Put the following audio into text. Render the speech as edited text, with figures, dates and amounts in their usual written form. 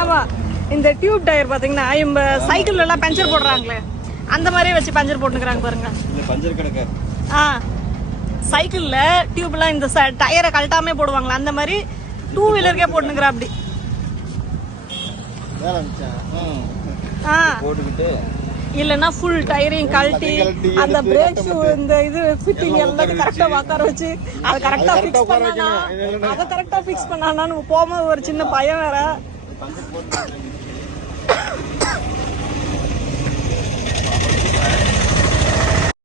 ஆமா, இந்த tube tyre பாத்தீங்கன்னா இந்த சைக்கிள்ல எல்லாம் பஞ்சர் போடுறாங்களே அந்த மாதிரியே வச்சு பஞ்சர் போட்டுக்கிறாங்க பாருங்க. பஞ்சர் கிடக்காரு. சைக்கிள்ல டியூப்லாம் இந்த டயரை கழட்டாமே போடுவாங்களா அந்த மாதிரி 2 வீலருக்கே போட்டுக்கிறா அப்படி. போட்டுக்கிட்டு இல்லைன்னா ஃபுல் டயரையும் கழட்டி அந்த பிரேக் ஷூ இந்த இது ஃபிட்டிங் எல்லாம் கரெக்டா உட்கார வச்சு அதை கரெக்டா ஃபிக்ஸ் பண்ணானான்னு போகும்போது ஒரு சின்ன பயம் வேற.